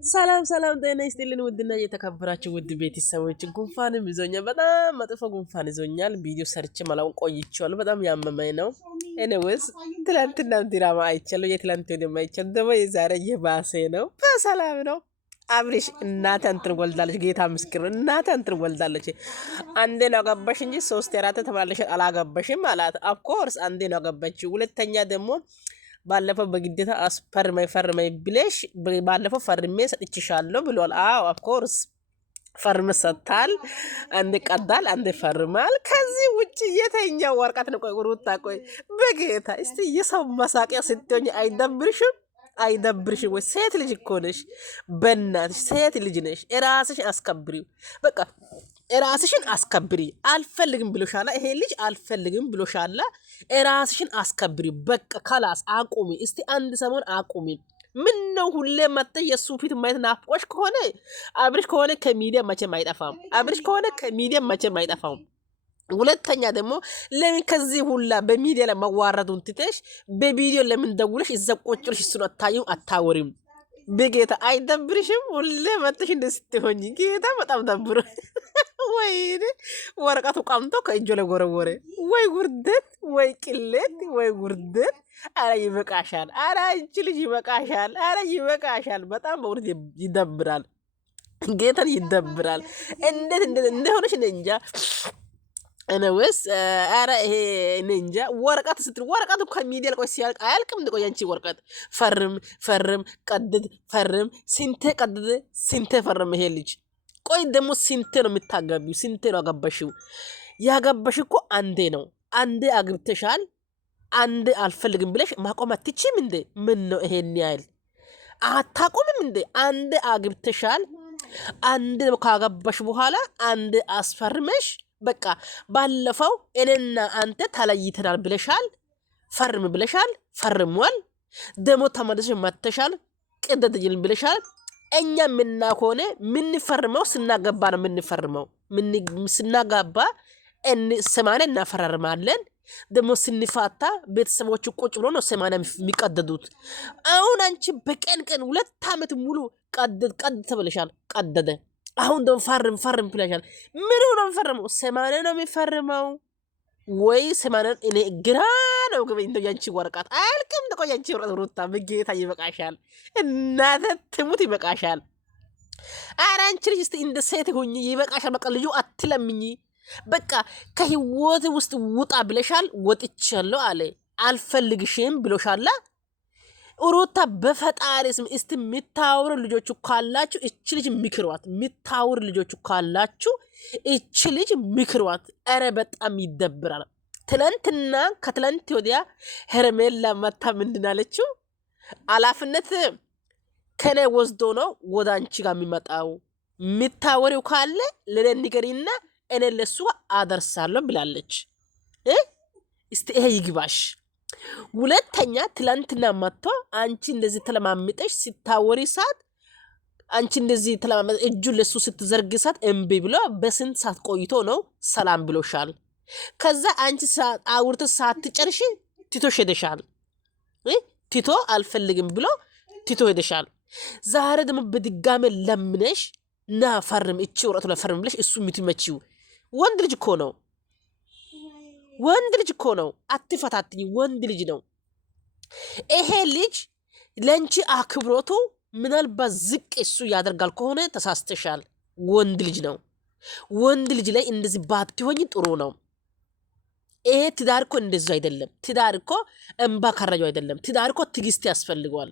ሰላም ሰላም ጤና ይስጥልን ውድና የተከበራችሁ ውድ ቤተሰቦች ጉንፋንም ይዞኛል በጣም መጥፎ ጉንፋን ይዞኛል ቪዲዮ ሰርቼ ማላውን ቆይቼዋለሁ በጣም ያመመኝ ነው ኤኒዌይስ ትላንትና ድራማ አይቻለሁ የትላንት ወዲያ አይቻለሁ ደግሞ የዛሬ የባሰ ነው በሰላም ነው አብሪሽ እናት አንተን ወልዳለች ጌታ ምስክር እናት አንተን ወልዳለች አንዴ ነው አገባሽ እንጂ ሶስት አራት ተመላለሽ አላገባሽም አላት ኦፍ ኮርስ አንዴ ነው አገባች ሁለተኛ ደግሞ ባለፈው በግዴታ ፈርመይ ብለሽ ባለፈው ፈርሜ ሰጥቼሻለሁ ብሏል። አዎ ኦፍ ኮርስ ፈርም ሰጥታል። አንድ ቀዳል አንድ ፈርማል። ከዚህ ውጪ የተኛው ወረቀት ነው። ቆይ ሩታ ቆይ በጌታ እስቲ የሰው መሳቂያ ስትሆኝ አይደብርሽም? አይደብርሽም ወይ? ሴት ልጅ እኮ ነሽ። በእናትሽ ሴት ልጅ ነሽ። ራስሽን አስከብሪው። በቃ ራስሽን አስከብሪ። አልፈልግም ብሎሻላ። ይሄ ልጅ አልፈልግም ብሎሻላ። ራስሽን አስከብሪ። በቃ ካላስ አቁሚ። እስቲ አንድ ሰሞን አቁሚ። ምን ነው ሁሌ መጥተ የሱ ፊት ማየት ናፍቆሽ ከሆነ አብርሽ ከሆነ ከሚዲያ መቼም አይጠፋም። አብርሽ ከሆነ ከሚዲያ መቼም አይጠፋም። ሁለተኛ ደግሞ ለምን ከዚህ ሁላ በሚዲያ ላይ መዋረዱን ትተሽ በቪዲዮ ለምን ደውለሽ እዛ ቁጭ ብለሽ እሱን አታወሪም? በጌታ አይደብርሽም? ሁሌ መጥተሽ እንደስትሆኝ ጌታ በጣም ደብሮ ወይኔ ወረቀቱ ቀምቶ ከእጆ ላይ ጎረጎረ። ወይ ውርደት፣ ወይ ቅሌት፣ ወይ ውርደት። አረ ይበቃሻል። አረ አንቺ ልጅ ይበቃሻል። አረ ይበቃሻል። በጣም በእውነት ይደብራል። ጌታን ይደብራል። እንዴት እንደሆነሽ እኔ እንጃ። እነውስ አረ ይሄ እኔ እንጃ። ወረቀት ስትል ወረቀቱ ከሚዲያ ቆይ ሲያልቅ አያልቅም። ቆይ አንቺ ወረቀት ፈርም ቀድድ ፈርም ስንቴ ቀድድ ስንቴ ፈርም ይሄ ልጅ ቆይ ደግሞ ስንቴ ነው የምታገቢው? ስንቴ ነው አገባሽው? ያገባሽ እኮ አንዴ ነው። አንዴ አግብተሻል። አንዴ አልፈልግም ብለሽ ማቆም አትችይም እንዴ? ምን ነው ይሄን ያህል አታቆምም እንዴ? አንዴ አግብተሻል። አንዴ ካገባሽ በኋላ አንዴ አስፈርመሽ በቃ ባለፈው እኔና አንተ ተለይተናል ብለሻል። ፈርም ብለሻል። ፈርሟል። ደግሞ ተመልሰሽ መተሻል። ቅደድይል ብለሻል። እኛ ምና ከሆነ ምንፈርመው ስናገባ ነው ምንፈርመው። ስናጋባ ሰማንያ እናፈራርማለን። ደግሞ ስንፋታ ቤተሰቦቹ ቁጭ ብሎ ነው ሰማንያ የሚቀደዱት። አሁን አንቺ በቀን 2 ዓመት ሙሉ ቀድ ተብለሻል። ቀደደ። አሁን ደግሞ ፈርም ብለሻል። ምን ነው የሚፈርመው? ሰማንያ ነው የሚፈርመው ወይ ሰማንያ? እኔ ግራ ነው ገበኝ እንደው ያንቺ ወረቀት አልቅም። እንደው ያንቺ ወረቀት ሩታ በጌታ ይበቃሻል። እናተ ትሙት ይበቃሻል። ኧረ አንቺ ልጅ እስቲ እንደ ሴት ሆኚ ይበቃሻል። በቃ ልጁ አትለምኚ። በቃ ከህይወት ውስጥ ውጣ ብለሻል። ወጥቻለሁ አለ። አልፈልግሽም ብሎሻላ። ሩታ በፈጣሪ ስም እስቲ የምታወሩ ልጆቹ ካላችሁ እቺ ልጅ ምክሯት። የምታወሩ ልጆቹ ካላችሁ እቺ ልጅ ምክሯት። ኧረ በጣም ይደብራል። ትላንትና ከትላንት ወዲያ ሄርሜላ መታ ምንድን አለችው? ኃላፊነት ከኔ ወስዶ ነው ወደ አንቺ ጋር የሚመጣው። የምታወሪው ካለ ለኔ ንገሪና እኔ ለሱ አደርሳለሁ ብላለች። እስቲ ይሄ ይግባሽ። ሁለተኛ ትላንትና መጥቶ አንቺ እንደዚህ ተለማምጠሽ ስታወሪ ሰዓት አንቺ እንደዚህ ተለማምጠሽ እጁን ለሱ ስትዘርግ ሰዓት እምቢ ብሎ በስንት ሰዓት ቆይቶ ነው ሰላም ብሎሻል። ከዛ አንቺ አውርተ ሳትጨርሺ ቲቶሽ ሄደሻል። ቲቶ አልፈልግም ብሎ ቲቶ ሄደሻል። ዛሬ ደግሞ በድጋሜ ለምነሽ ና ፈርም እቺ ወረቀቱ ላይ ፈርም ብለሽ እሱ የምትመቺው ወንድ ልጅ እኮ ነው። ወንድ ልጅ እኮ ነው። አትፈታትኝ። ወንድ ልጅ ነው። ይሄ ልጅ ለንቺ አክብሮቱ ምናልባት ዝቅ እሱ ያደርጋል ከሆነ ተሳስተሻል። ወንድ ልጅ ነው። ወንድ ልጅ ላይ እንደዚህ ባትሆኝ ጥሩ ነው። ይሄ ትዳር እኮ እንደዚህ አይደለም። ትዳር እኮ እንባ ከረጃው አይደለም። ትዳር እኮ ትግስት ያስፈልገዋል።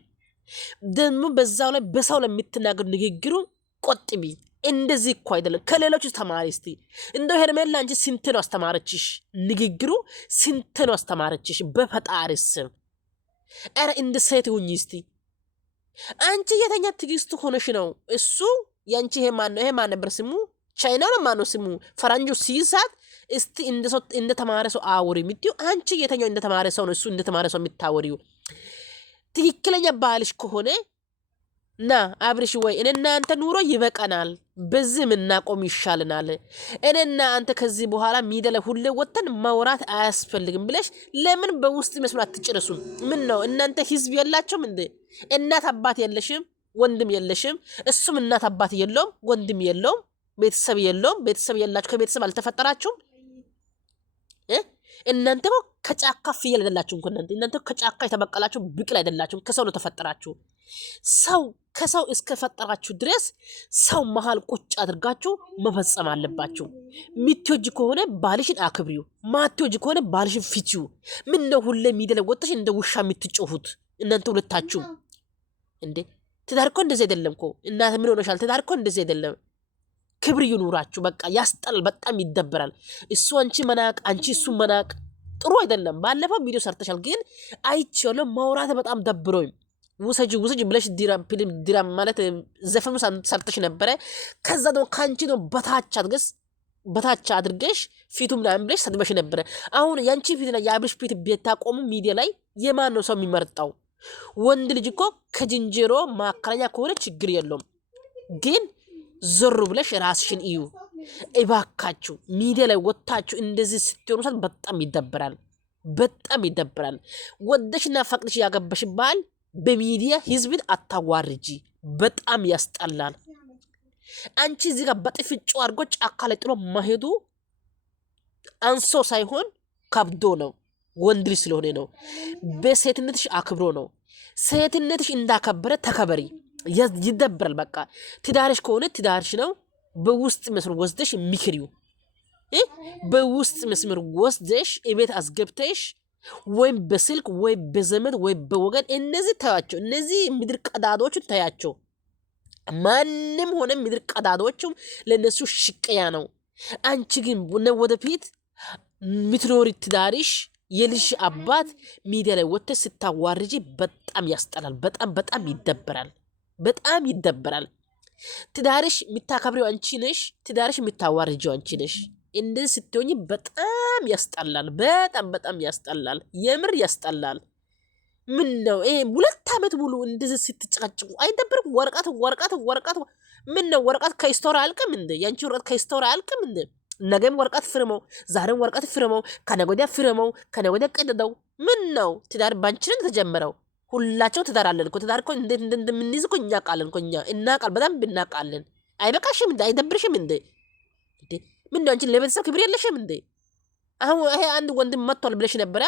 ደግሞ በዛው ላይ በሰው ላይ የምትናገሩ ንግግሩ ቆጥቢ። እንደዚህ እኮ አይደለም። ከሌሎቹ ተማሪ እስቲ። እንደው ሄርሜላ አንቺ ስንት ነው አስተማረችሽ? ንግግሩ ስንት ነው አስተማረችሽ? በፈጣሪ ስም ኧረ እንደ ሴት ሁኚ እስቲ። አንቺ የተኛ ትግስት ሆነሽ ነው እሱ ያንቺ ይሄ ማን ነበር ስሙ? ቻይና ነው ማነው ስሙ? ፈረንጆ ሲይዛት እስቲ እንደ ተማረ ሰው አውሪ የምትይው አንቺ የተኛው እንደ ተማረ ሰው ነው እሱ እንደ ተማረ ሰው የምታወሪው። ትክክለኛ ባልሽ ከሆነ ና አብርሽ ወይ እኔና አንተ ኑሮ ይበቃናል፣ በዚህ ምናቆም ይሻልናል። እኔና አንተ ከዚህ በኋላ ሚዲያ ላይ ሁሌ ወጥተን ማውራት አያስፈልግም ብለሽ ለምን በውስጥ መስሎ አትጨርሱም? ምን ነው እናንተ ህዝብ የላችሁም እንዴ? እናት አባት የለሽም? ወንድም የለሽም እሱም እናት አባት የለውም ወንድም የለውም ቤተሰብ የለውም ቤተሰብ የላችሁ ከቤተሰብ አልተፈጠራችሁም እናንተ ከጫካ ፍየል አይደላችሁም እናንተ ከጫካ የተበቀላችሁ ብቅል አይደላችሁም ከሰው ነው ተፈጠራችሁ ሰው ከሰው እስከ ፈጠራችሁ ድረስ ሰው መሃል ቁጭ አድርጋችሁ መፈጸም አለባችሁ ሚትዮጅ ከሆነ ባልሽን አክብሪው ማትዮጅ ከሆነ ባልሽን ፍቺው ምን ነው ሁሌ ሚደለ ወጥሽ እንደ ውሻ የምትጮሁት እናንተ ሁለታችሁ እንዴ ትዳር እኮ እንደዚህ አይደለም እኮ እናት ምን ሆነሻል ትዳር እኮ እንደዚህ አይደለም ክብር ይኑራችሁ በቃ ያስጠላል በጣም ይደብራል እሱ አንቺ መናቅ አንቺ እሱ መናቅ ጥሩ አይደለም ባለፈው ቪዲዮ ሰርተሻል ግን አይቼው ማውራት በጣም ደብሮኝ ውሰጂ ብለሽ ዲራም ማለት ዘፈኑ ሰርተሽ ነበር ከዛ ነው ካንቺ ነው በታች አድርገሽ ፊቱ ምናምን ብለሽ ሰድበሽ ነበር አሁን ያንቺ ፊትና ያብሽ ፊት ቢታቆሙ ሚዲያ ላይ የማን ነው ሰው የሚመርጣው ወንድ ልጅ እኮ ከጅንጀሮ ማከራኛ ከሆነ ችግር የለውም ግን ዞር ብለሽ ራስሽን እዩ እባካችሁ ሚዲያ ላይ ወጣችሁ እንደዚህ ስትሆኑ ሰዓት በጣም ይደብራል ወደሽና ፈቅድሽ ያገበሽ ባል በሚዲያ ህዝብን አታዋርጂ በጣም ያስጠላል አንቺ እዚህ ጋር በጥፍጮ አድርጎ ጫካ ላይ ጥሎ መሄዱ አንሶ ሳይሆን ከብዶ ነው ወንድ ልጅ ስለሆነ ነው በሴትነትሽ አክብሮ ነው ሴትነትሽ እንዳከበረ ተከበሪ ይደብራል በቃ ትዳርሽ ከሆነ ትዳርሽ ነው በውስጥ መስመር ወስደሽ ሚክሪው በውስጥ መስመር ወስደሽ እቤት አስገብተሽ ወይ በስልክ ወይ በዘመድ ወይ በወገን እነዚህ ታያቸው እነዚህ ምድር ቀዳዶች ታያቸው ማንንም ሆነ ምድር ቀዳዶች ለነሱ ሽቀያ ነው አንቺ ግን ወደፊት ምትኖሪ ትዳርሽ የልጅ አባት ሚዲያ ላይ ወጥተሽ ስታዋርጂ በጣም ያስጠላል በጣም ይደብራል ትዳርሽ የሚታከብሪው አንቺ ነሽ ትዳርሽ የሚታዋርጂው አንቺ ነሽ እንደዚህ ስትሆኚ በጣም ያስጠላል በጣም ያስጠላል የምር ያስጠላል ምን ነው ይሄ 2 አመት ሙሉ እንደዚህ ስትጨቃጭቁ አይደብርም ወረቀት ምን ነው ወረቀት ከስቶሪ አልቀም እንደ ያንቺ ወረቀት ከስቶሪ አልቀም እንደ ነገም ወረቀት ፍርመው ዛሬም ወረቀት ፍርመው ከነገ ፍርመው ከነገ ወዲያ ቀደደው ምን ነው ትዳር ባንቺን ተጀመረው ሁላቸው ትዳር አለን እኮ ትዳር እኮ እንዴት እንደምንይዝ እኮ እኛ ቃለን እኮ እኛ እናቃል በጣም ብናቃለን አይበቃሽም እንደ አይደብርሽም እንደ ምን ነው አንቺ ለቤተሰብ ክብር የለሽም እንደ አሁን ይሄ አንድ ወንድም መጥቷል ብለሽ ነበር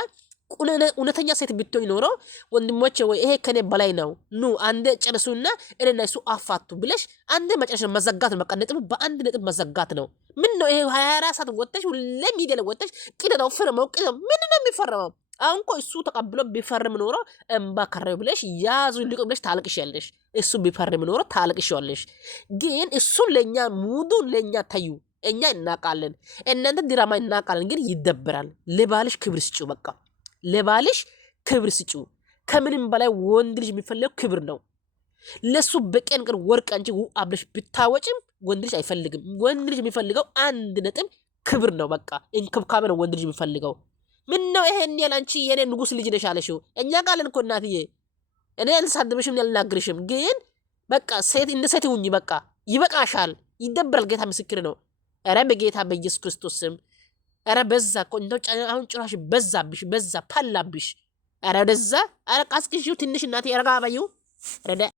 እውነተኛ ሴት ብትሆኝ ኖሮ ወንድሞቼ ወይ ይሄ ከኔ በላይ ነው ኑ አንዴ ጨርሱና እኔና እሱ አፋቱ ብለሽ አንዴ መጨረሻ መዘጋት ነው በቃ ነጥብ በአንድ ነጥብ መዘጋት ነው ምን ነው ይሄ 24 ሰዓት ወጥተሽ ለሚዲያ ላይ ወጥተሽ ቅደው ፍርመው ምን ነው የሚፈርመው አሁን እኮ እሱ ተቀብሎ ቢፈርም ኖሮ እንባ ከረው ብለሽ ያዙ ልቆ ብለሽ ታልቅሻለሽ እሱ ቢፈርም ኖሮ ታልቅሻለሽ ግን እሱ ለኛ ሙዱን ለኛ ታዩ እኛ እናቃለን እናንተ ድራማ እናቃለን ግን ይደብራል ለባልሽ ክብር ስጪው በቃ ለባልሽ ክብር ስጪው ከምንም በላይ ወንድ ልጅ የሚፈልገው ክብር ነው ለሱ በቀን ቀን ወርቅ አንቺ አብለሽ ብታወጪም ወንድ ልጅ አይፈልግም ወንድ ልጅ የሚፈልገው አንድ ነጥብ ክብር ነው በቃ እንክብካቤ ነው ወንድ ልጅ የሚፈልገው ምን ነው ይሄን ያላንቺ የኔ ንጉስ ልጅ ነሽ አለሽው እኛ ቃለን እኮ እናትዬ እኔ አልሳደብሽም ያልናግርሽም ግን በቃ ሴት እንደ ሴት ሁኚ በቃ ይበቃሻል ይደብራል ጌታ ምስክር ነው ኧረ በጌታ በኢየሱስ ክርስቶስ ስም ኧረ በዛ እኮ እንደው አሁን ጭራሽ በዛ ፓላብሽ ኧረ ወደዛ ኧረ ቃስቅሽው ትንሽ እናቴ ረጋ በይው ረዳ